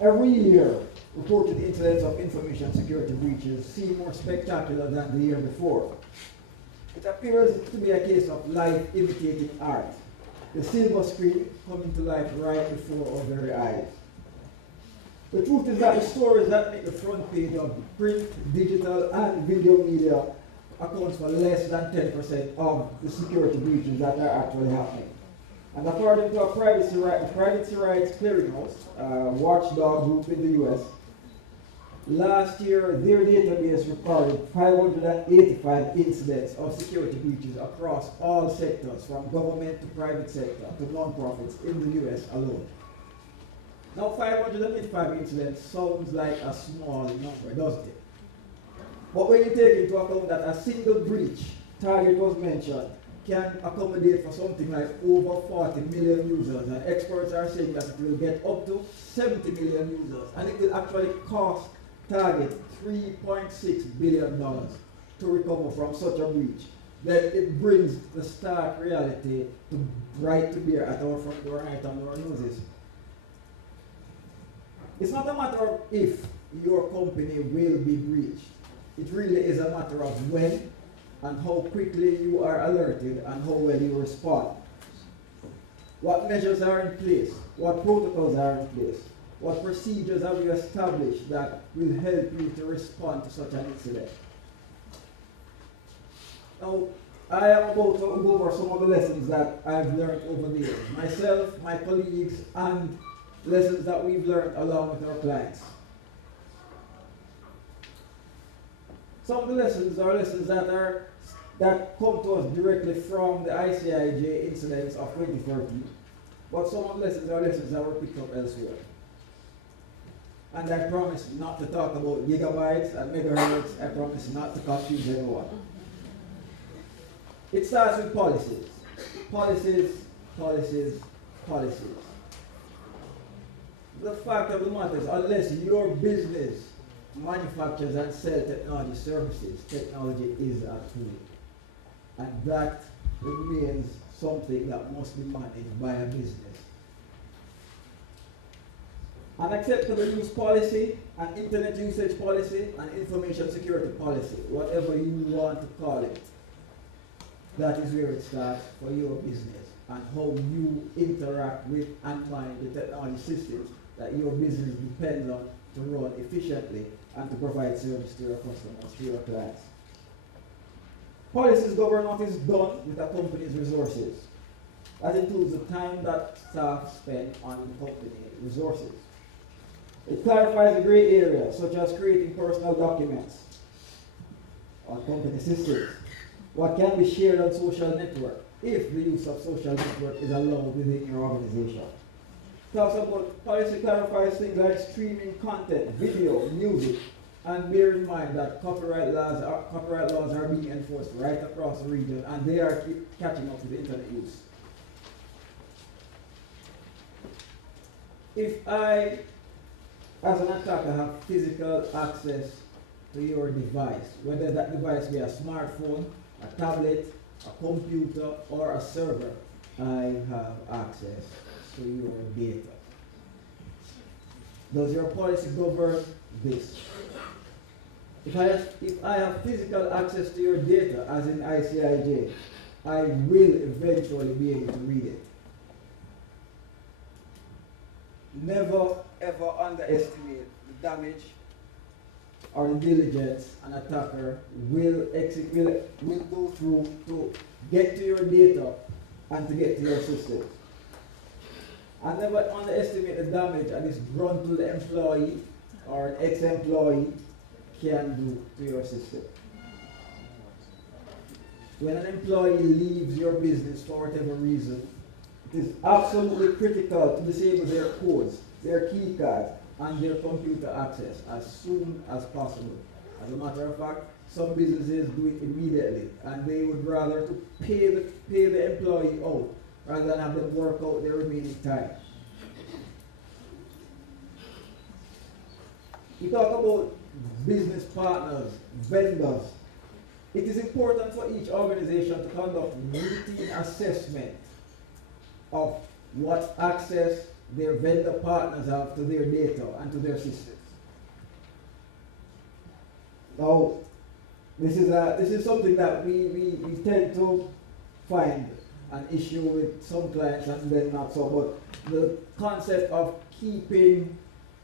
Every year, reported incidents of information security breaches seem more spectacular than the year before. It appears to be a case of life imitating art. The silver screen coming to life right before our very eyes. The truth is that the stories that make the front page of print, digital, and video media accounts for less than 10% of the security breaches that are actually happening. And according to a Privacy Rights Clearinghouse, watchdog group in the US, last year their database recorded 585 incidents of security breaches across all sectors, from government to private sector to non-profits in the US alone. Now 585 incidents sounds like a small number, doesn't it? But when you take into account that a single breach target was mentioned can accommodate for something like over 40 million users, and experts are saying that it will get up to 70 million users, and it will actually cost target $3.6 billion to recover from such a breach, then it brings the stark reality right to bear at our front door, right on our noses. It's not a matter of if your company will be breached. It really is a matter of when and how quickly you are alerted and how well you respond. What measures are in place? What protocols are in place? What procedures have you established that will help you to respond to such an incident? Now, I am about to go over some of the lessons that I've learned over the years. Myself, my colleagues, and lessons that we've learned along with our clients. Some of the lessons are lessons that come to us directly from the ICIJ incidents of 2013, but some of the lessons are lessons that were picked up elsewhere. And I promise not to talk about gigabytes and megahertz. I promise not to confuse anyone. It starts with policies. Policies, policies, policies. The fact of the matter is, unless your business manufactures and sells technology services, technology is a tool. And that remains something that must be managed by a business. An acceptable use policy, an internet usage policy, an information security policy, whatever you want to call it, that is where it starts for your business and how you interact with and manage the technology systems that your business depends on to run efficiently and to provide service to your customers, to your clients. Policies govern what is done with a company's resources. That includes the time that staff spend on the company resources. It clarifies the gray areas, such as creating personal documents on company systems, what can be shared on social network, if the use of social network is allowed within your organization. Talks about policy clarifies things like streaming content, video, music, and bear in mind that copyright laws are being enforced right across the region, and they are catching up with the internet use. If I, as an attacker, have physical access to your device, whether that device be a smartphone, a tablet, a computer, or a server, I have access to your data. Does your policy govern this? If I have physical access to your data, as in ICIJ, I will eventually be able to read it. Never ever underestimate the damage or the diligence an attacker will go through to get to your data and to get to your system. And never underestimate the damage a disgruntled employee or an ex-employee can do to your system. When an employee leaves your business for whatever reason, it is absolutely critical to disable their codes, their key cards, and their computer access as soon as possible. As a matter of fact, some businesses do it immediately, and they would rather to pay the employee out rather than have them work out their remaining time. We talk about business partners, vendors. It is important for each organization to conduct routine assessment of what access their vendor partners have to their data and to their systems. Now, this is something that we tend to find an issue with some clients and then not so, but the concept of keeping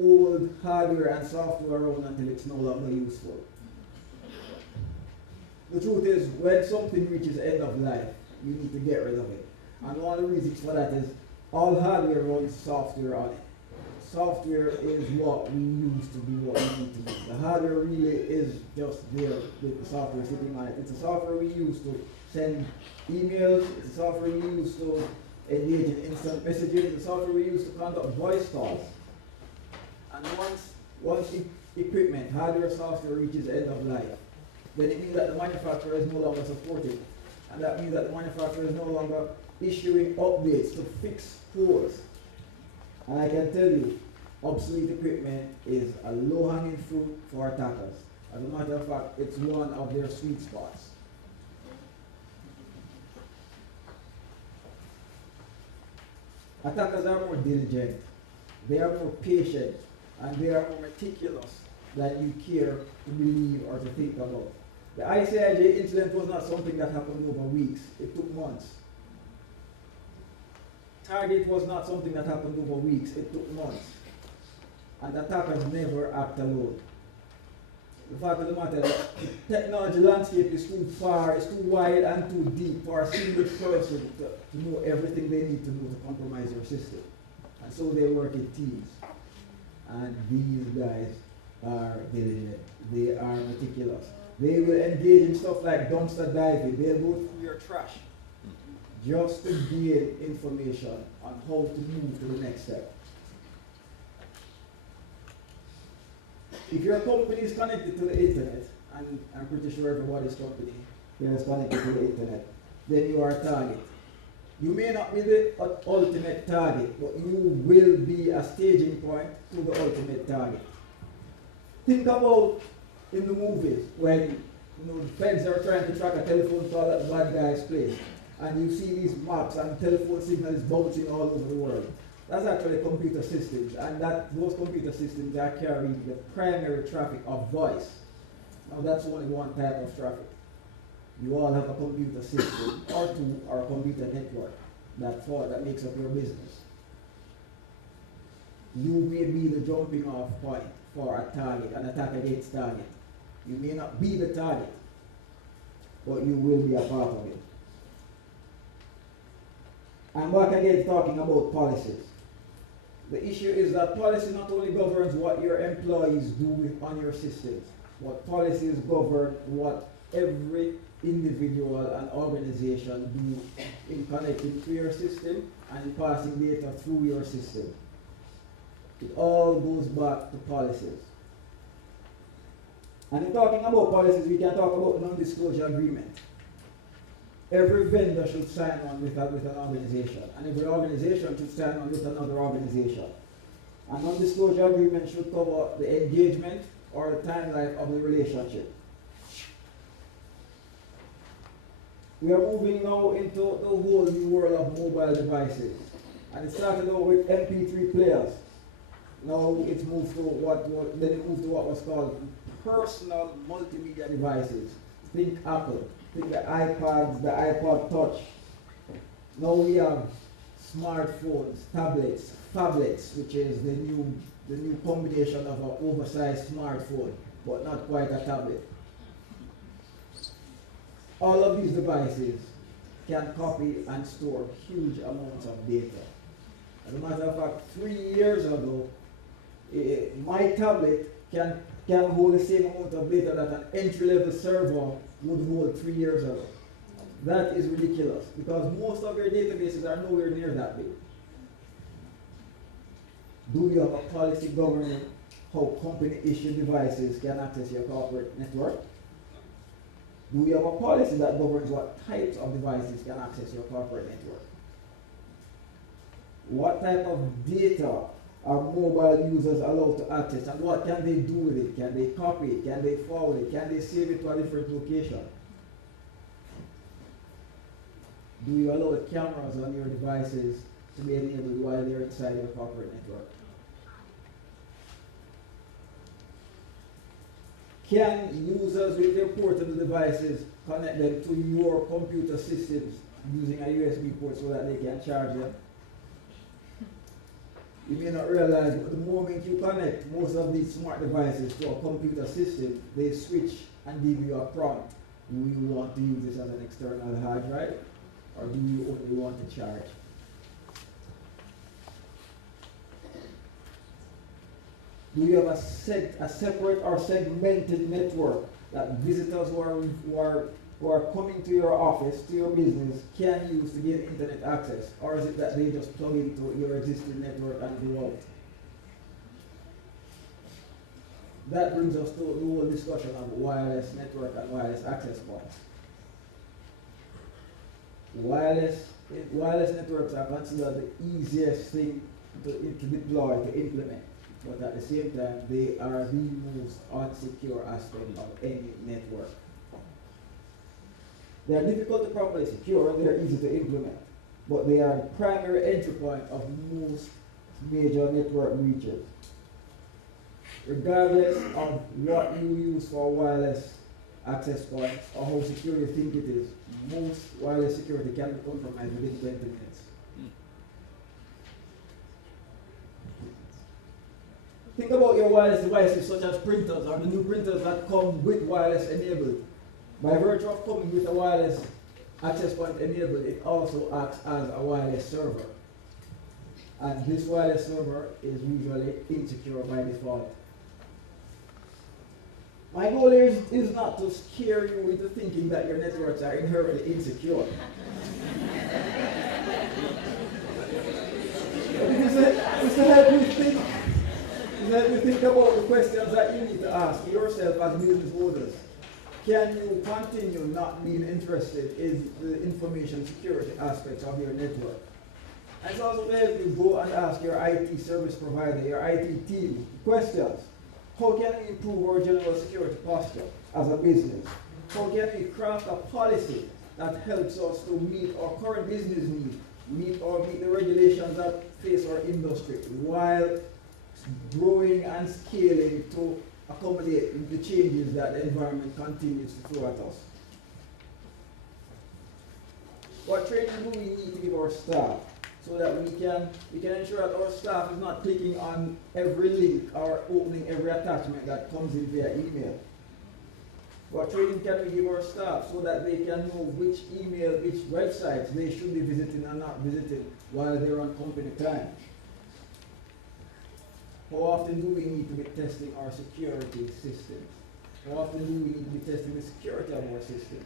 old hardware and software around until it's no longer useful. The truth is, when something reaches end of life, you need to get rid of it. And one of the reasons for that is all hardware runs software on it. Software is what we use to do what we need to do. The hardware really is just there with the software sitting on it. It's a software we use to send emails, it's a software we use to engage in instant messaging, it's a software we use to conduct voice calls. And once equipment, hardware, software reaches end of life, then it means that the manufacturer is no longer supporting it. And that means that the manufacturer is no longer issuing updates to fix holes. And I can tell you, obsolete equipment is a low-hanging fruit for attackers. As a matter of fact, it's one of their sweet spots. Attackers are more diligent, they are more patient, and they are more meticulous than you care to believe or to think about. The ICIJ incident was not something that happened over weeks, it took months. Target was not something that happened over weeks, it took months. And attackers never act alone. The fact of the matter is that the technology landscape is too far, it's too wide and too deep for a single person to know everything they need to do to compromise your system. And so they work in teams. And these guys are diligent, they are meticulous. They will engage in stuff like dumpster diving, they'll go through your trash just to gain information on how to move to the next step. If your company is connected to the internet, and I'm pretty sure everybody's company is connected to the internet, then you are a target. You may not be the ultimate target, but you will be a staging point to the ultimate target. Think about in the movies when the feds are trying to track a telephone call at the bad guy's place, and you see these maps and telephone signals bouncing all over the world. That's actually computer systems, and those computer systems are carrying the primary traffic of voice. Now that's only one type of traffic. You all have a computer system or two, or a computer network that makes up your business. You may be the jumping off point for a target, an attack against target. You may not be the target, but you will be a part of it. I'm back again talking about policies. The issue is that policy not only governs what your employees do on your systems, but policies govern what every individual and organization do in connecting to your system and in passing data through your system. It all goes back to policies. And in talking about policies, we can talk about non-disclosure agreement. Every vendor should sign on with an organization, and every organization should sign on with another organization. A non-disclosure agreement should cover the engagement or the timeline of the relationship. We are moving now into the whole new world of mobile devices. And it started out with MP3 players. Now it's moved to what was called personal multimedia devices. Think Apple. Think the iPads, the iPod Touch. Now we have smartphones, tablets, phablets, which is the new combination of an oversized smartphone, but not quite a tablet. All of these devices can copy and store huge amounts of data. As a matter of fact, 3 years ago, my tablet can hold the same amount of data that an entry-level server would hold 3 years ago. That is ridiculous, because most of your databases are nowhere near that big. Do you have a policy governing how company-issued devices can access your corporate network? Do you have a policy that governs what types of devices can access your corporate network? What type of data are mobile users allowed to access, and what can they do with it? Can they copy it? Can they forward it? Can they save it to a different location? Do you allow cameras on your devices to to be enabled while they're inside your corporate network. Can users with their portable devices connect them to your computer systems using a USB port so that they can charge them? You may not realize, but the moment you connect most of these smart devices to a computer system, they switch and give you a prompt. Do you want to use this as an external hard drive, or do you only want to charge? Do you have a separate or segmented network that visitors who are coming to your office, to your business, can use to get internet access? Or is it that they just plug into your existing network and go out? That brings us to the whole discussion of wireless network and wireless access points. Wireless networks are considered the easiest thing to deploy, to implement. But at the same time, they are the most unsecure aspect of any network. They are difficult to properly secure, they are easy to implement, but they are the primary entry point of most major network breaches. Regardless of what you use for wireless access points or how secure you think it is, most wireless security can be compromised within 20 minutes. Think about your wireless devices such as printers or the new printers that come with wireless enabled. By virtue of coming with a wireless access point enabled, it also acts as a wireless server. And this wireless server is usually insecure by default. My goal is not to scare you into thinking that your networks are inherently insecure. But it is to help you think. Let me think about the questions that you need to ask yourself as business owners. Can you continue not being interested in the information security aspects of your network? And it's also to help you go and ask your IT service provider, your IT team, questions. How can we improve our general security posture as a business? How can we craft a policy that helps us to meet our current business needs, meet the regulations that face our industry, while growing and scaling to accommodate the changes that the environment continues to throw at us? What training do we need to give our staff so that we can ensure that our staff is not clicking on every link or opening every attachment that comes in via email? What training can we give our staff so that they can know which email, which websites they should be visiting and not visiting while they're on company time? How often do we need to be testing our security systems? How often do we need to be testing the security of our systems?